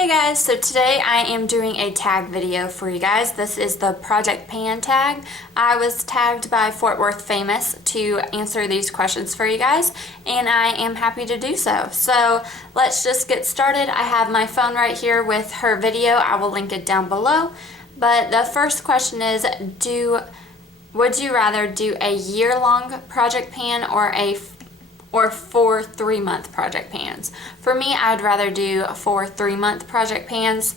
Hey guys, so today I am doing a tag video for you guys. This is the Project Pan tag. I was tagged by Fort Worth Famous to answer these questions for you guys, and I am happy to do so. So let's just get started. I have my phone right here with her video. I will link it down below. But the first question is, would you rather do a year-long project pan or 4 3-month project pans? For me, I'd rather do 4 3-month project pans.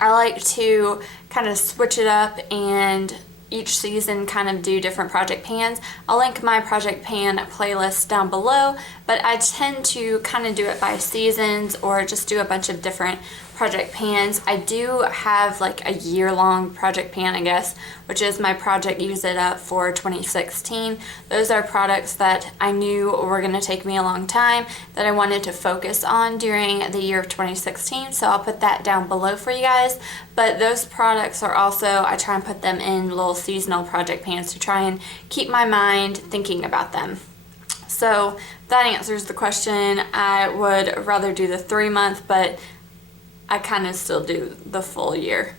I like to kind of switch it up and each season kind of do different project pans. I'll link my project pan playlist down below, but I tend to kind of do it by seasons or just do a bunch of different project pans. I do have like a year-long project pan, I guess, which is my Project Use It Up for 2016. Those are products that I knew were going to take me a long time, that I wanted to focus on during the year of 2016, so I'll put that down below for you guys. But those products are also, I try and put them in little seasonal project pans to try and keep my mind thinking about them. So that answers the question. I would rather do the 3-month, but I kind of still do the full year.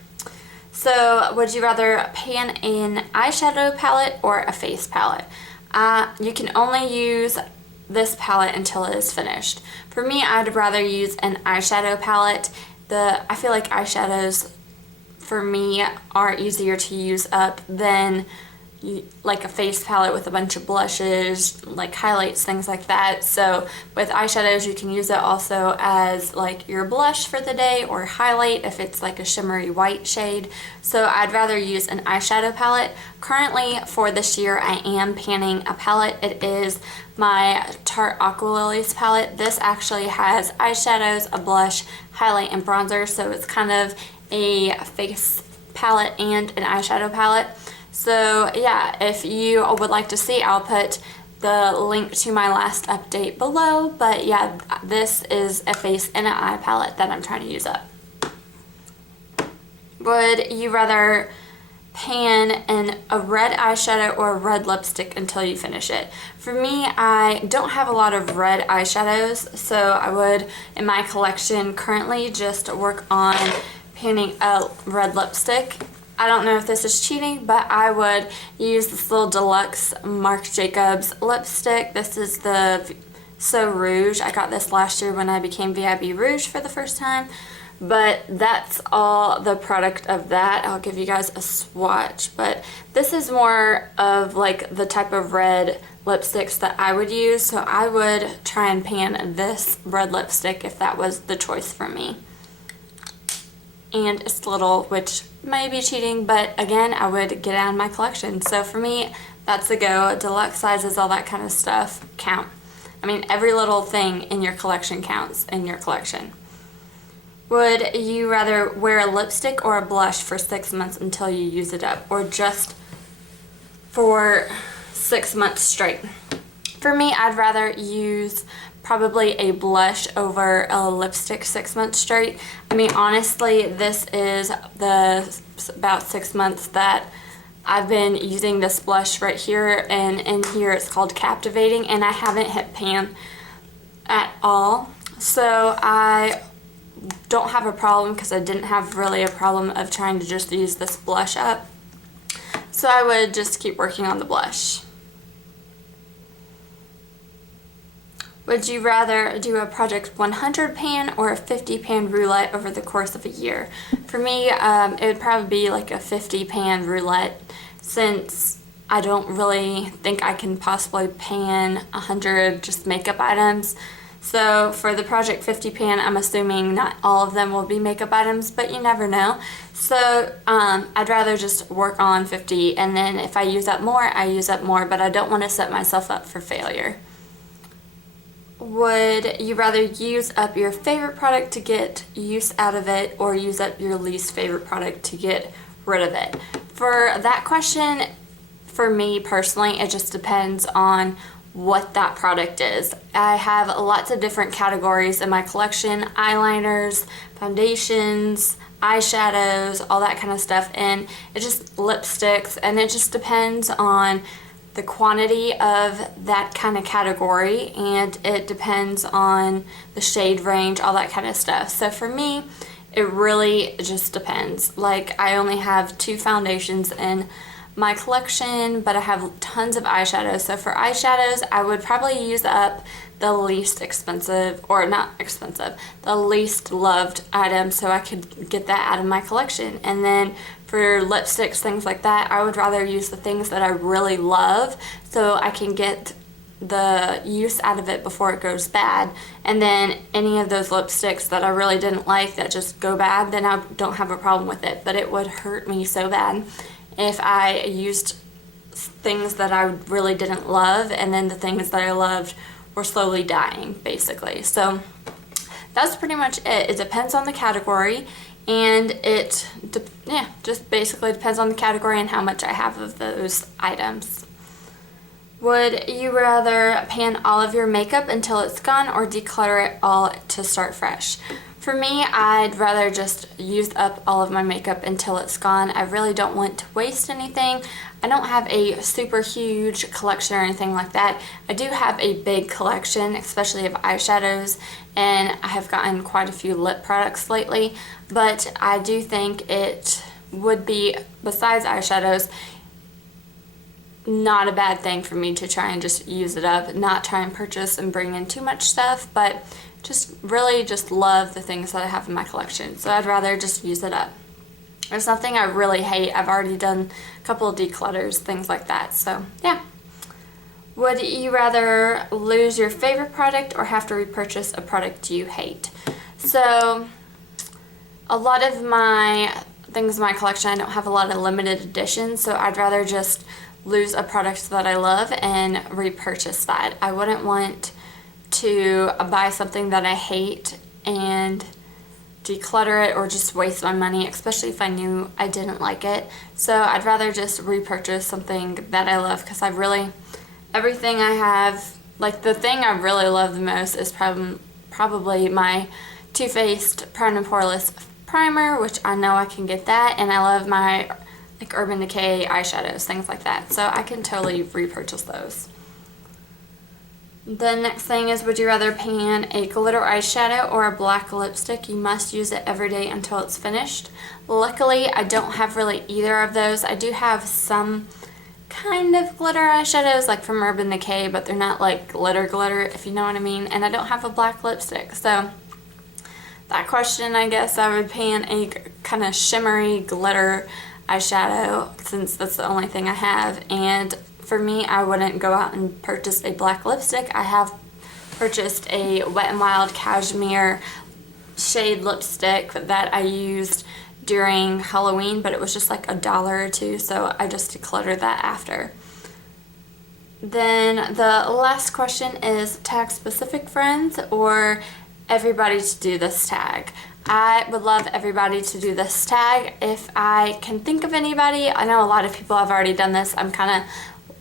So would you rather pan an eyeshadow palette or a face palette? You can only use this palette until it is finished. For me, I'd rather use an eyeshadow palette. I feel like eyeshadows for me are easier to use up than like a face palette with a bunch of blushes, like highlights, things like that. So with eyeshadows, you can use it also as like your blush for the day or highlight if it's like a shimmery white shade. So I'd rather use an eyeshadow palette. Currently for this year, I am panning a palette. It is my Tarte Aqua Lilies palette. This actually has eyeshadows, a blush, highlight, and bronzer. So it's kind of a face palette and an eyeshadow palette. So yeah, if you would like to see, I'll put the link to my last update below. But yeah, this is a face and an eye palette that I'm trying to use up. Would you rather pan a red eyeshadow or a red lipstick until you finish it? For me, I don't have a lot of red eyeshadows, so I would, in my collection currently, just work on panning a red lipstick. I don't know if this is cheating, but I would use this little deluxe Marc Jacobs lipstick. This is the So Rouge. I got this last year when I became VIB Rouge for the first time. But that's all the product of that. I'll give you guys a swatch. But this is more of like the type of red lipsticks that I would use. So I would try and pan this red lipstick if that was the choice for me. And it's little, which may be cheating, but again, I would get it out of my collection. So for me, that's a go. Deluxe sizes, all that kind of stuff count. I mean, every little thing in your collection counts in your collection. Would you rather wear a lipstick or a blush for 6 months until you use it up, or just for 6 months straight? For me, I'd rather use probably a blush over a lipstick 6 months straight. I mean, honestly, this is about 6 months that I've been using this blush right here, and in here it's called Captivating, and I haven't hit pan at all. So I don't have a problem, because I didn't have really a problem of trying to just use this blush up. So I would just keep working on the blush. Would you rather do a Project 100 pan or a 50 pan roulette over the course of a year? For me, it would probably be like a 50 pan roulette, since I don't really think I can possibly pan 100 just makeup items. So for the Project 50 pan, I'm assuming not all of them will be makeup items, but you never know. So I'd rather just work on 50, and then if I use up more, I use up more, but I don't want to set myself up for failure. Would you rather use up your favorite product to get use out of it, or use up your least favorite product to get rid of it? For that question, for me personally, it just depends on what that product is. I have lots of different categories in my collection: eyeliners, foundations, eyeshadows, all that kind of stuff, and it just lipsticks, and it just depends on the quantity of that kind of category, and it depends on the shade range, all that kind of stuff. So for me, it really just depends. Like, I only have 2 foundations in my collection, but I have tons of eyeshadows. So for eyeshadows, I would probably use up the least expensive, or not expensive, the least loved item so I could get that out of my collection. And then for lipsticks, things like that, I would rather use the things that I really love so I can get the use out of it before it goes bad. And then any of those lipsticks that I really didn't like that just go bad, then I don't have a problem with it. But it would hurt me so bad if I used things that I really didn't love and then the things that I loved were slowly dying, basically. So that's pretty much it. It depends on the category, and it just basically depends on the category and how much I have of those items. Would you rather pan all of your makeup until it's gone or declutter it all to start fresh? For me, I'd rather just use up all of my makeup until it's gone. I really don't want to waste anything. I don't have a super huge collection or anything like that. I do have a big collection, especially of eyeshadows, and I have gotten quite a few lip products lately, but I do think it would be, besides eyeshadows, not a bad thing for me to try and just use it up, not try and purchase and bring in too much stuff, but just really just love the things that I have in my collection. So I'd rather just use it up. There's nothing I really hate. I've already done a couple of declutters, things like that. So yeah. Would you rather lose your favorite product or have to repurchase a product you hate? So a lot of my things in my collection, I don't have a lot of limited editions, so I'd rather just lose a product that I love and repurchase that. I wouldn't want to buy something that I hate and declutter it or just waste my money, especially if I knew I didn't like it. So I'd rather just repurchase something that I love, because everything I have, like the thing I really love the most is probably my Too Faced Prime and Poreless primer, which I know I can get that, and I love my like Urban Decay eyeshadows, things like that. So I can totally repurchase those. The next thing is, would you rather pan a glitter eyeshadow or a black lipstick? You must use it every day until it's finished. Luckily, I don't have really either of those. I do have some kind of glitter eyeshadows, like from Urban Decay, but they're not like glitter, if you know what I mean. And I don't have a black lipstick. So that question, I guess I would pan a kind of shimmery glitter eyeshadow, since that's the only thing I have. And for me, I wouldn't go out and purchase a black lipstick. I have purchased a Wet n Wild Cashmere shade lipstick that I used during Halloween, but it was just like $1 or $2, so I just decluttered that after. Then the last question is, tag specific friends or everybody to do this tag? I would love everybody to do this tag if I can think of anybody. I know a lot of people have already done this. I'm kind of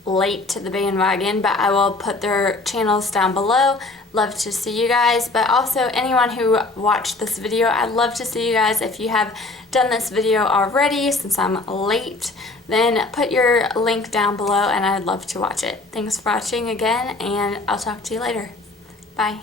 late to the bandwagon, but I will put their channels down below. Love to see you guys, but also anyone who watched this video, I'd love to see you guys. If you have done this video already, since I'm late, then put your link down below and I'd love to watch it. Thanks for watching again, and I'll talk to you later. Bye.